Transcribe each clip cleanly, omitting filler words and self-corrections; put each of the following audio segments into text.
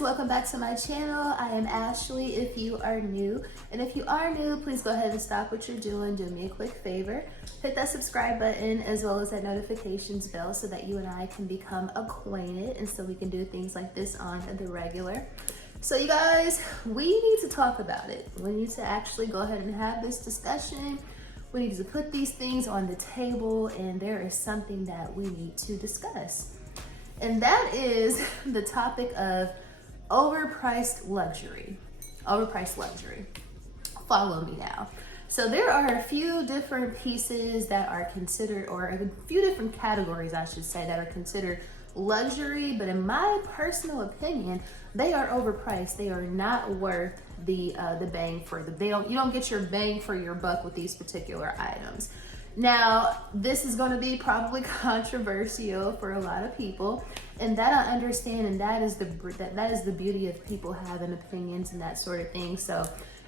guys, welcome back to my channel. I am Ashley if you are new, and if you are new, please go ahead and stop what you're doing. Do me a quick favor, hit that subscribe button as well as that notifications bell so that you and I can become acquainted and so we can do things like this on the regular. So you guys, we need to talk about it. We need to actually go ahead and have this discussion. We need to put these things on the table, and there is something that we need to discuss. And that is the topic of overpriced luxury. Overpriced luxury. Follow me now. So there are a few different pieces that are considered, or a few different categories, I should say, that are considered luxury, but in my personal opinion, they are overpriced. They are not worth the bang for the, you don't get your bang for your buck with these particular items. Now, this is going to be probably controversial for a lot of people, and that I understand, and that is the beauty of people having opinions and that sort of thing. So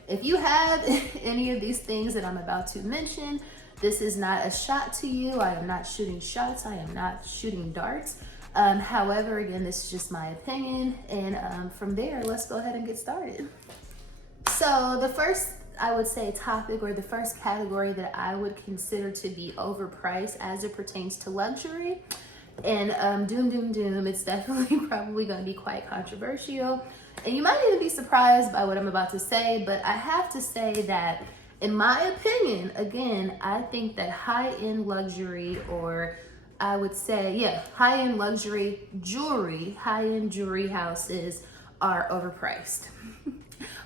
if you have any of these things that I'm about to mention, this is not a shot to you. I am not shooting shots. I am not shooting darts. However, again, this is just my opinion, and from there, let's go ahead and get started. So the first, I would say, topic, or the first category that I would consider to be overpriced as it pertains to luxury, and doom, it's definitely probably going to be quite controversial, and you might even be surprised by what I'm about to say, but I have to say that in my opinion, again, I think that high-end luxury, or I would say, yeah, high-end luxury jewelry, high-end jewelry houses are overpriced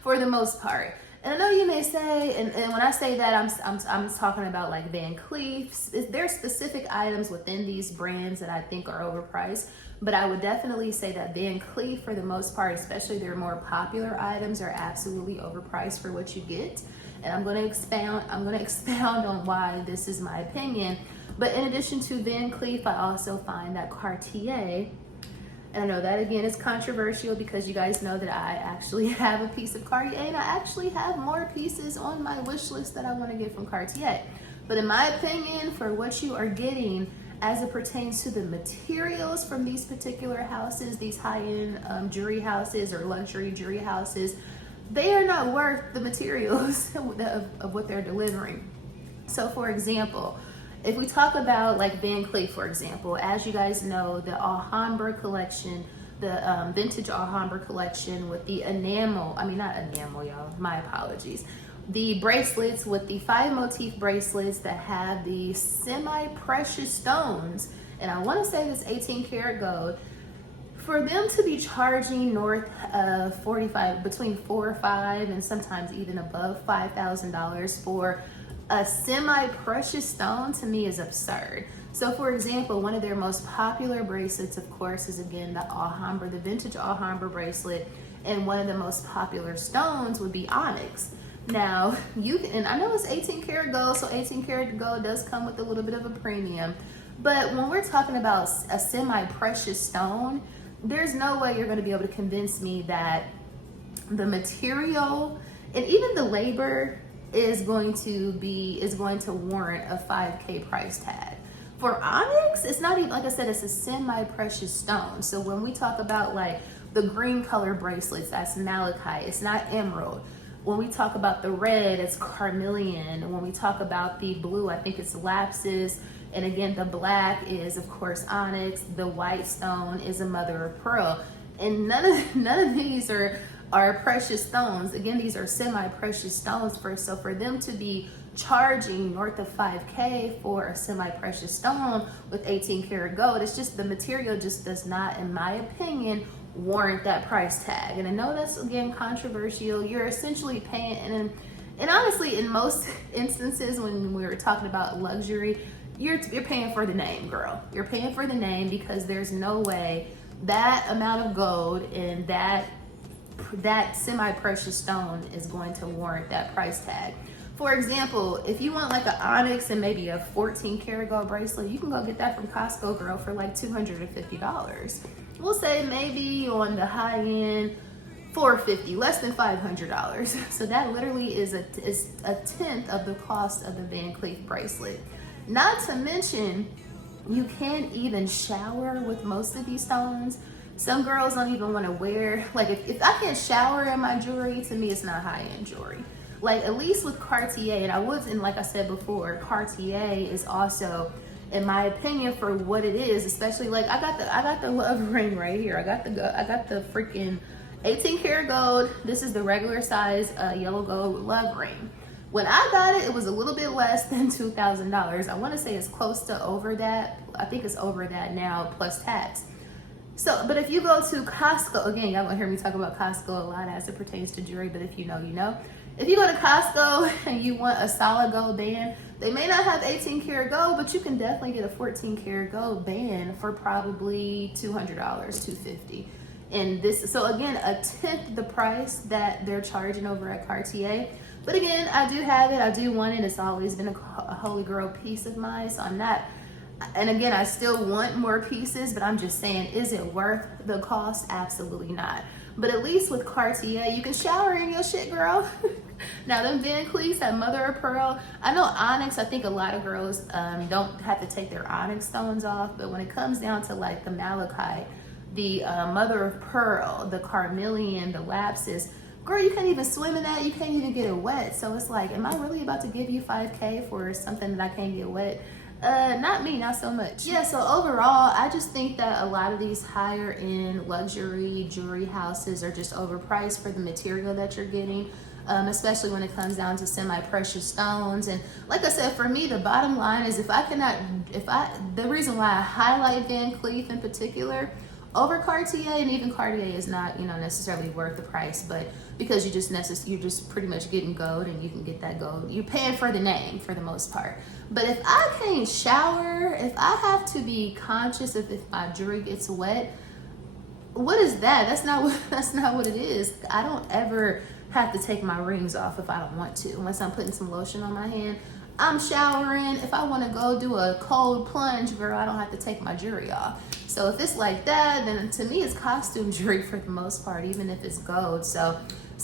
for the most part. And I know you may say, and when I say that, I'm talking about like Van Cleef's. There's specific items within these brands that I think are overpriced, but I would definitely say that Van Cleef, for the most part, especially their more popular items, are absolutely overpriced for what you get. And I'm going to expound on why this is my opinion. But in addition to Van Cleef, I also find that Cartier, and I know that again is controversial because you guys know that I actually have a piece of Cartier, and I actually have more pieces on my wish list that I want to get from Cartier. But in my opinion, for what you are getting as it pertains to the materials from these particular houses, these high-end jewelry houses or luxury jewelry houses, they are not worth the materials of what they're delivering. So for example, if we talk about like Van Cleef, for example, as you guys know, the Alhambra collection, the vintage Alhambra collection with the enamel, not enamel, y'all, my apologies. The bracelets with the 5 motif bracelets that have the semi-precious stones, and I want to say this 18 karat gold, for them to be charging north of between $4,000 or $5,000 and sometimes even above $5,000 for a semi-precious stone, to me is absurd. So for example, one of their most popular bracelets, of course, is again the vintage Alhambra bracelet, and one of the most popular stones would be onyx. Now, and I know it's 18 karat gold, so 18 karat gold does come with a little bit of a premium, but when we're talking about a semi-precious stone, there's no way you're going to be able to convince me that the material and even the labor is going to warrant a $5,000 price tag. For onyx, it's not even, like I said, it's a semi-precious stone. So when we talk about like the green color bracelets, that's malachite, it's not emerald. When we talk about the red, it's carnelian. And when we talk about the blue, I think it's lapis. And again, the black is, of course, onyx. The white stone is a mother of pearl. And none of these are precious stones. Again, these are semi-precious stones. So for them to be charging north of $5,000 for a semi-precious stone with 18 karat gold, it's just the material just does not, in my opinion, warrant that price tag. And I know that's again controversial. You're essentially paying, and honestly, in most instances when we were talking about luxury, you're paying for the name, girl. You're paying for the name, because there's no way that amount of gold and that semi-precious stone is going to warrant that price tag. For example, if you want like an onyx and maybe a 14 karat gold bracelet, you can go get that from Costco, girl, for like $250. We'll say maybe on the high end, $450, less than $500. So that literally is a tenth of the cost of the Van Cleef bracelet. Not to mention, you can't even shower with most of these stones Some girls don't even want to wear, like if I can't shower in my jewelry, to me it's not high-end jewelry. Like at least with Cartier, and I was, and like I said before, Cartier is also, in my opinion, for what it is, especially like I got the love ring right here. I got the freaking 18 karat gold. This is the regular size yellow gold love ring. When I got it, it was a little bit less than $2,000. I want to say it's close to over that. I think it's over that now plus tax. So, but if you go to Costco, again, y'all gonna hear me talk about Costco a lot as it pertains to jewelry, but if you know, you know. If you go to Costco and you want a solid gold band, they may not have 18 karat gold, but you can definitely get a 14 karat gold band for probably $200, $250. And this, so again, a tenth the price that they're charging over at Cartier. But again, I do have it, I do want it. It's always been a holy grail piece of mine, so I'm not, and again, I still want more pieces, but I'm just saying, is it worth the cost? Absolutely not. But at least with Cartier, you can shower in your shit, girl. Now, them Van Cleefs, that mother of pearl, I know onyx, I think a lot of girls don't have to take their onyx stones off, but when it comes down to like the malachite, the mother of pearl, the carnelian, the lapis, girl, you can't even swim in that. You can't even get it wet. So it's like, am I really about to give you $5K for something that I can't get wet? Not me, not so much. Yeah, so overall, I just think that a lot of these higher end luxury jewelry houses are just overpriced for the material that you're getting, especially when it comes down to semi-precious stones. And like I said, for me, the bottom line is the reason why I highlight Van Cleef in particular over Cartier, and even Cartier is not, necessarily worth the price, but because you're just pretty much getting gold, and you can get that gold. You're paying for the name for the most part. But if I can't shower, if I have to be conscious of if my jewelry gets wet, what is that? That's not what it is. I don't ever have to take my rings off if I don't want to, unless I'm putting some lotion on my hand. I'm showering. If I want to go do a cold plunge, girl, I don't have to take my jewelry off. So if it's like that, then to me it's costume jewelry for the most part, even if it's gold. So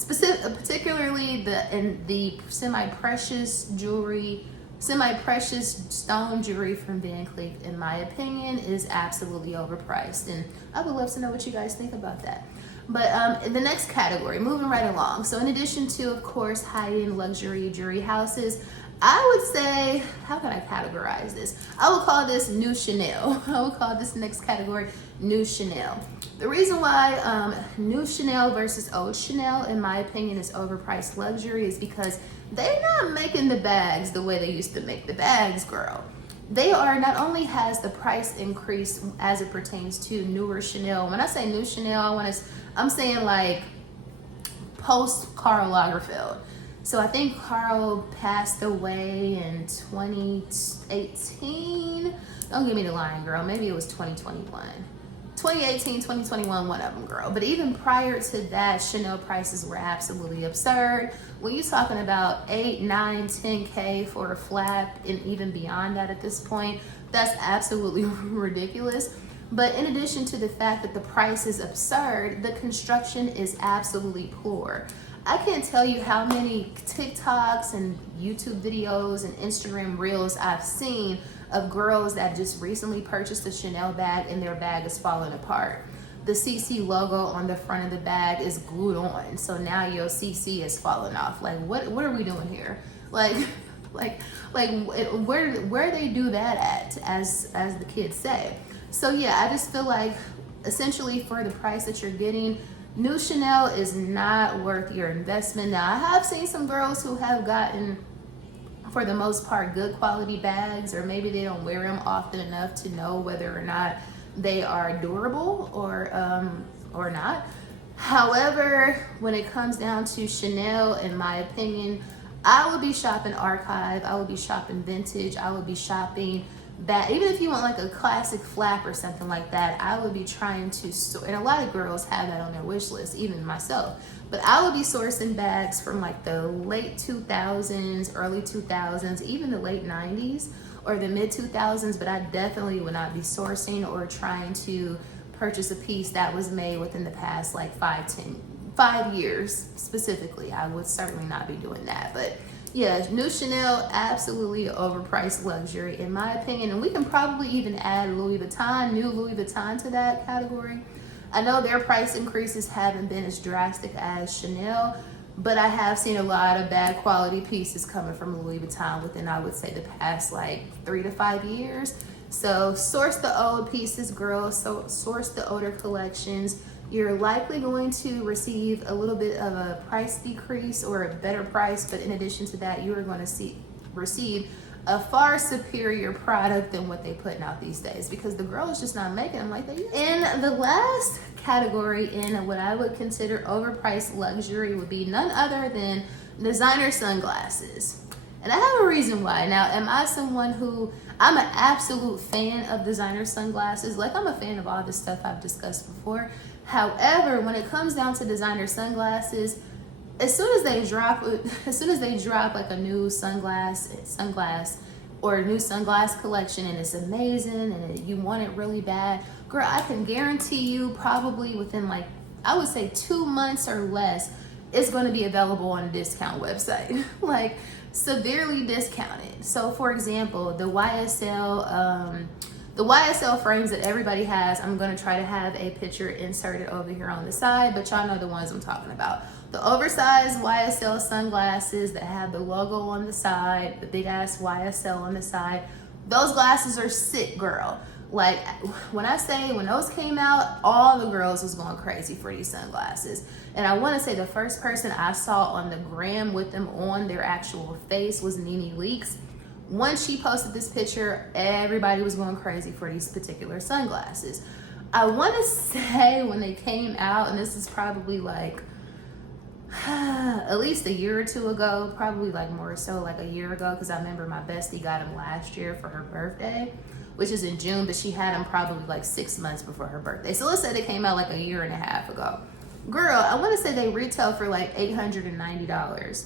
particularly the semi-precious jewelry, semi-precious stone jewelry from Van Cleef, in my opinion, is absolutely overpriced. And I would love to know what you guys think about that. But the next category, moving right along. So in addition to, of course, high-end luxury jewelry houses, I would say, how can I categorize this? I would call this new Chanel. I would call this next category new Chanel. The reason why new Chanel versus old Chanel, in my opinion, is overpriced luxury is because they're not making the bags the way they used to make the bags, girl. They are, not only has the price increased as it pertains to newer Chanel. When I say new Chanel, I'm saying like post Karl Lagerfeld. So I think Karl passed away in 2018. Don't give me the line, girl. Maybe it was 2021. 2018, 2021, one of them, girl. But even prior to that, Chanel prices were absolutely absurd. When you're talking about 8, 9, 10K for a flap, and even beyond that at this point, that's absolutely ridiculous. But in addition to the fact that the price is absurd, the construction is absolutely poor. I can't tell you how many TikToks and YouTube videos and Instagram reels I've seen of girls that just recently purchased a Chanel bag and their bag is falling apart. The CC logo on the front of the bag is glued on, so now your CC is falling off. Like, what are we doing here? Like where they do that at, as the kids say. So yeah, I just feel like essentially for the price that you're getting, new Chanel is not worth your investment. Now, I have seen some girls who have gotten, for the most part, good quality bags, or maybe they don't wear them often enough to know whether or not they are durable or not. However, when it comes down to Chanel, in my opinion, I would be shopping archive, I would be shopping vintage, I would be shopping that. Even if you want like a classic flap or something like that, I would be trying to and a lot of girls have that on their wish list, even myself, but I would be sourcing bags from like the late 2000s, early 2000s, even the late 90s or the mid 2000s, but I definitely would not be sourcing or trying to purchase a piece that was made within the past like 5 years specifically. I would certainly not be doing that. But yeah, new Chanel, absolutely overpriced luxury in my opinion. And we can probably even add Louis Vuitton, new Louis Vuitton, to that category. I know their price increases haven't been as drastic as Chanel, but I have seen a lot of bad quality pieces coming from Louis Vuitton within, I would say, the past like 3 to 5 years. So source the old pieces, girls. So source the older collections. You're likely going to receive a little bit of a price decrease or a better price, but in addition to that, you are going to receive a far superior product than what they're putting out these days, because the girl is just not making them like they used to. And the last category in what I would consider overpriced luxury would be none other than designer sunglasses. And I have a reason why. Now, am I someone who, I'm an absolute fan of designer sunglasses. Like, I'm a fan of all the stuff I've discussed before. However, when it comes down to designer sunglasses, as soon as they drop like a new sunglass or a new sunglass collection, and it's amazing and you want it really bad, girl, I can guarantee you probably within like, I would say 2 months or less, it's going to be available on a discount website, like severely discounted. So for example, the YSL frames that everybody has, I'm going to try to have a picture inserted over here on the side, but y'all know the ones I'm talking about. The oversized YSL sunglasses that have the logo on the side, the big ass YSL on the side. Those glasses are sick, girl. Like, when those came out, all the girls was going crazy for these sunglasses. And I want to say the first person I saw on the gram with them on their actual face was Nene Leakes. Once she posted this picture, everybody was going crazy for these particular sunglasses. I want to say when they came out, and this is probably like at least a year or two ago, probably like more so like a year ago, because I remember my bestie got them last year for her birthday, which is in June, but she had them probably like 6 months before her birthday. So let's say they came out like a year and a half ago. Girl, I want to say they retail for like $890.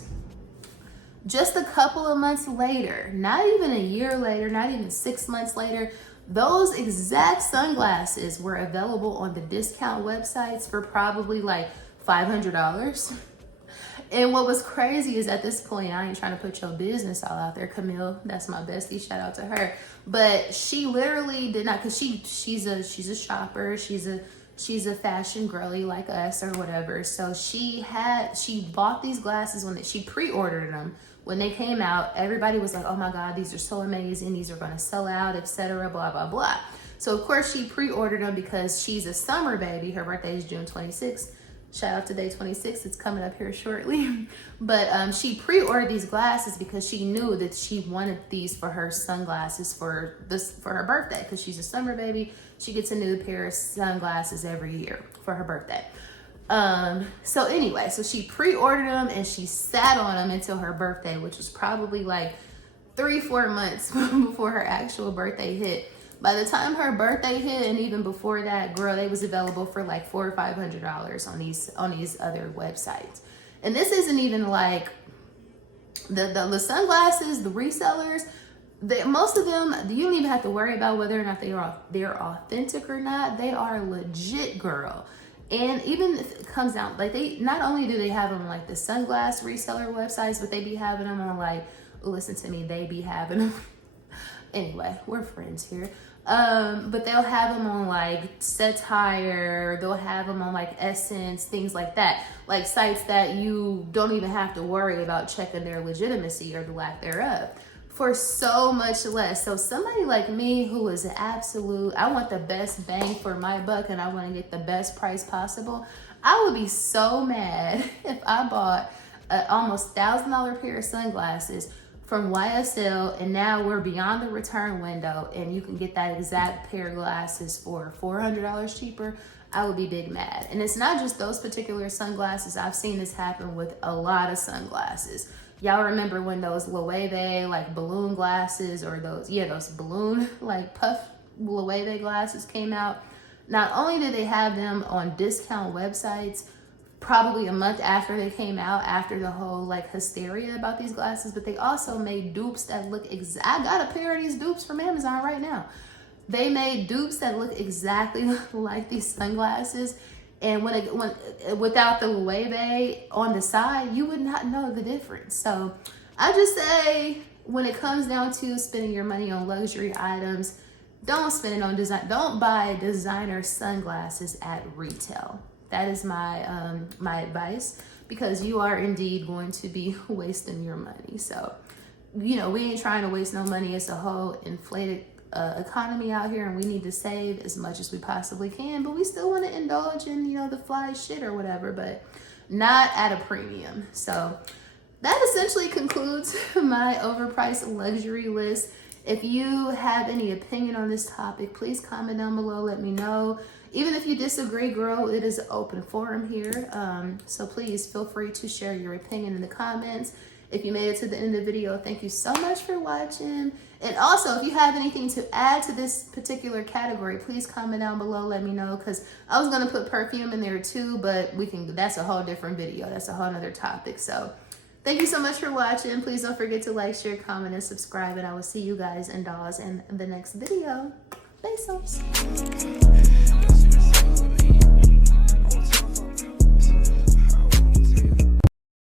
Just a couple of months later, not even a year later, not even 6 months later, those exact sunglasses were available on the discount websites for probably like $500. And what was crazy is at this point, I ain't trying to put your business all out there, Camille. That's my bestie. Shout out to her. But she literally did not, because she's a shopper. She's a fashion girly like us or whatever. So she bought these glasses when she pre-ordered them. When they came out, everybody was like, oh my God, these are so amazing. These are going to sell out, etc. Blah, blah, blah. So of course she pre-ordered them because she's a summer baby. Her birthday is June 26th. Shout out to day 26. It's coming up here shortly. But she pre-ordered these glasses because she knew that she wanted these for her sunglasses for her birthday, because she's a summer baby. She gets a new pair of sunglasses every year for her birthday. So anyway, so she pre-ordered them and she sat on them until her birthday, which was probably like 3-4 months before her actual birthday hit. By the time her birthday hit, and even before that, girl, they was available for like $400 or $500 on these other websites. And this isn't even like the sunglasses, the resellers. Most of them, you don't even have to worry about whether or not they're authentic or not. They are legit, girl. And even if it comes down, like, they not only do they have them like the sunglass reseller websites, but they be having them on like, listen to me, they be having them. Anyway, we're friends here. But they'll have them on like Satire, they'll have them on like Essence, things like that. Like sites that you don't even have to worry about checking their legitimacy or the lack thereof for so much less. So somebody like me who is I want the best bang for my buck and I want to get the best price possible. I would be so mad if I bought an almost $1,000 pair of sunglasses from YSL, and now we're beyond the return window and you can get that exact pair of glasses for $400 cheaper. I would be big mad. And it's not just those particular sunglasses. I've seen this happen with a lot of sunglasses. Y'all remember when those Loewe like balloon glasses, or those balloon like puff Loewe glasses came out? Not only did they have them on discount websites probably a month after they came out, after the whole like hysteria about these glasses, but they also made dupes that look I got a pair of these dupes from Amazon right now. They made dupes that look exactly like these sunglasses, and without the Loewe on the side, you would not know the difference. So I just say, when it comes down to spending your money on luxury items, don't spend it on design. Don't buy designer sunglasses at retail. That is my my advice, because you are indeed going to be wasting your money. So, you know, we ain't trying to waste no money. It's a whole inflated economy out here, and we need to save as much as we possibly can, but we still want to indulge in, you know, the fly shit or whatever, but not at a premium. So that essentially concludes my overpriced luxury list. If you have any opinion on this topic, please comment down below. Let me know. Even if you disagree, girl, it is an open forum here. So please feel free to share your opinion in the comments. If you made it to the end of the video, thank you so much for watching. And also, if you have anything to add to this particular category, please comment down below. Let me know, because I was going to put perfume in there too, but that's a whole different video. That's a whole nother topic. So thank you so much for watching. Please don't forget to like, share, comment, and subscribe. And I will see you guys and dolls in the next video. Besos.